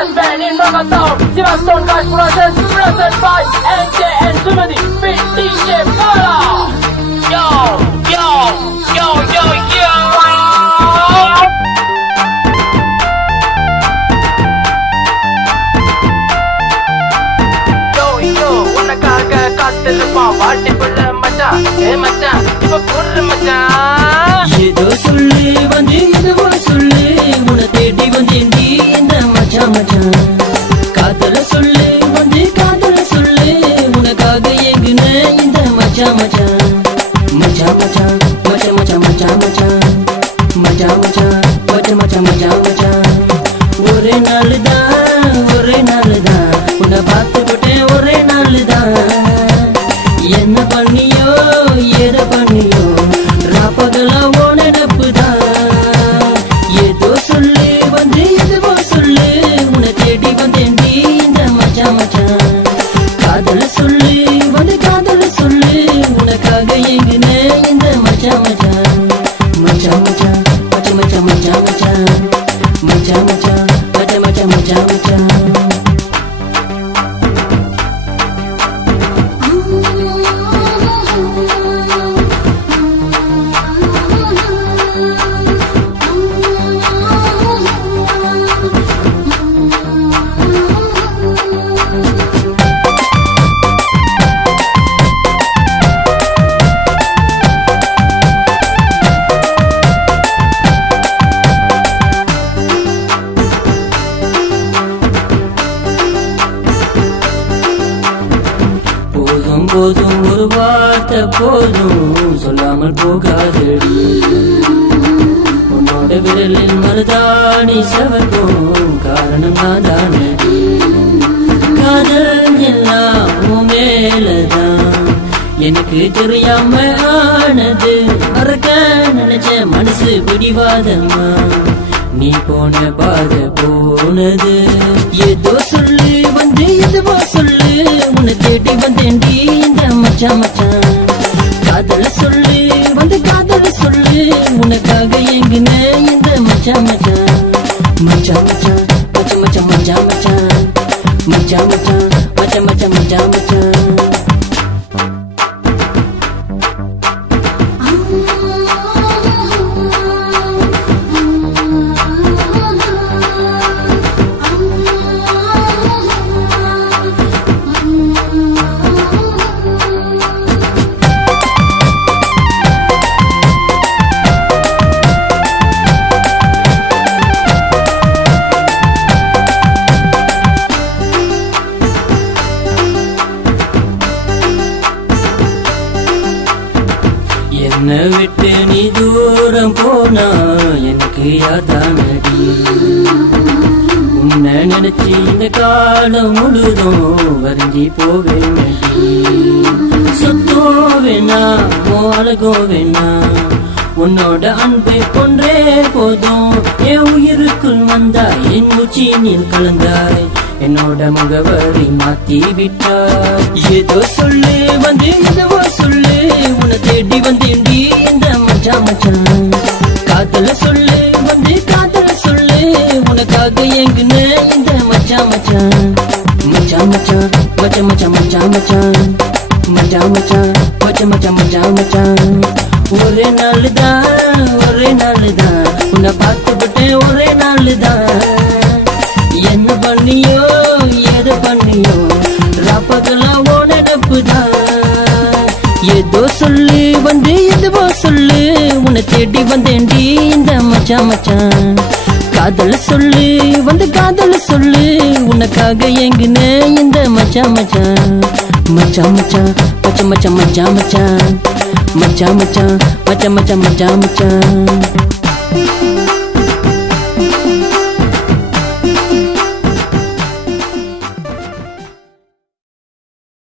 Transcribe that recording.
best band in Rockatown. Silverstone Guys Productions present by NJ and Sumadi with DJ Kala. Yo, yo, yo, yo, yo. Yo, yo, உனக்காக காத்திருப்பான் வாட்டிக்குள்ள மச்சான். ஏ மச்சான், இப்ப போடுற மச்சான். ஏதோ சொல்லு வந்து எதுவோ சொல்லு, உன்னை தேடி வந்தேன்டி இந்த மச்சான் மச்சான். காதல சொல்லு வந்து காதல சொல்லு, உனக்காக ஏங்குன இந்த மச்சான் மச்சான். மச்சான் மச்சான் மச்சான் மச்சான் மச்சான் மச்சான் மச்சான் மச்சான் மச்சான் மச்சான் மச்சான் மச்சான். ஒரே நாள் தான் உன்னை பார்த்து போட்டேன் ஒரே நாள் தான். என்ன பண்ணியோ ஏத பண்ணியோ ராப்பகலா ஓ நினப்புதான். ஏதோ சொல்லு வந்து எதுவோ சொல்லு, உன்னை தேடி வந்தேன்டி இந்த மச்சான் மச்சான். காதல சொல்லு வந்து காதல சொல்லு, உனக்காக ஏங்குன இந்த மச்சான் மச்சான். மச்சான் மச்சான் மச்சான் மச்சான் மச்சான் மச்சான் மச்சான் மச்சான் மச்சான் மச்சான் மச்சான் மச்சான். போதும் ஒரு வார்த்தை போதும், சொல்லாமல் போகாதடி. உன்னோட விரலில் மருதாணி செவக்கும் காரணம் நான் தானடி. காதல் எல்லாம் உன் மேலதான் எனக்கு தெரியாம ஆனது. மறக்க நினைச்ச மனசு பிடிவாதம்மா, நீ போன பாத போனது. ஏதோ சொல்லு வந்து எதுவோ சொல்லு, உன்னை தேடி வந்தேன்டி இந்த மச்சான் மச்சான். காதல சொல்லு வந்து காதல சொல்லு, உனக்காக ஏங்குன இந்த மச்சான் மச்சான். மச்சான் மச்சான் மச்சான் மச்சான் மச்சான் மச்சான் மச்சான் மச்சான் மச்சான் மச்சான் மச்சான். என்னை விட்டு நீ தூரம் போனா எனக்கு யாதானடி. உன்னை நினைச்சு இந்த காலம் முழுதும் வரைஞ்சி போவேனடி. சொத்தோ வேணா அழகோ வேணா, உன்னோட அன்பை கொன்றே போதும். என் உயிருக்குள் வந்தாய், என் மூச்சி நீர் கலந்தாய், என்னோட முகவரி மாத்தி விட்டாய். ஏதோ சொல்லு வந்து எதுவோ சொல்லு, உன்னை தேடி வந்தேன்டி இந்த மச்சான் மச்சான். காதல சொல்லு வந்து காதல சொல்லு, உனக்காக ஏங்குன இந்த மச்சான் மச்சான். மச்சான் மச்சான் மச்சான் மச்சான் மச்சான் மச்சான் மச்சான் மச்சான் மச்சான் மச்சான் மச்சான் மச்சான். ஒரே நாள் தான் உன்னை பார்த்து விட்டேன் ஒரே நாள் தான். என்ன பண்ணியோ ஏது பண்ணியோ ராப்பகலாம் ஓ நினப்புதான். ஏதோ சொல்லு வந்து எதுவோ சொல்லு, உன்னை தேடி வந்தேன்டி இந்த மச்சான் மச்சான். காதல சொல்லு வந்து காதல சொல்லு, உனக்காக ஏங்குன இந்த மச்சான் மச்சான். மச்சான் மச்சான் மச்சான் மச்சான் மச்சான் மச்சான் மச்சான் மச்சான் மச்சான் மச்சான் மச்சான் மச்சான்.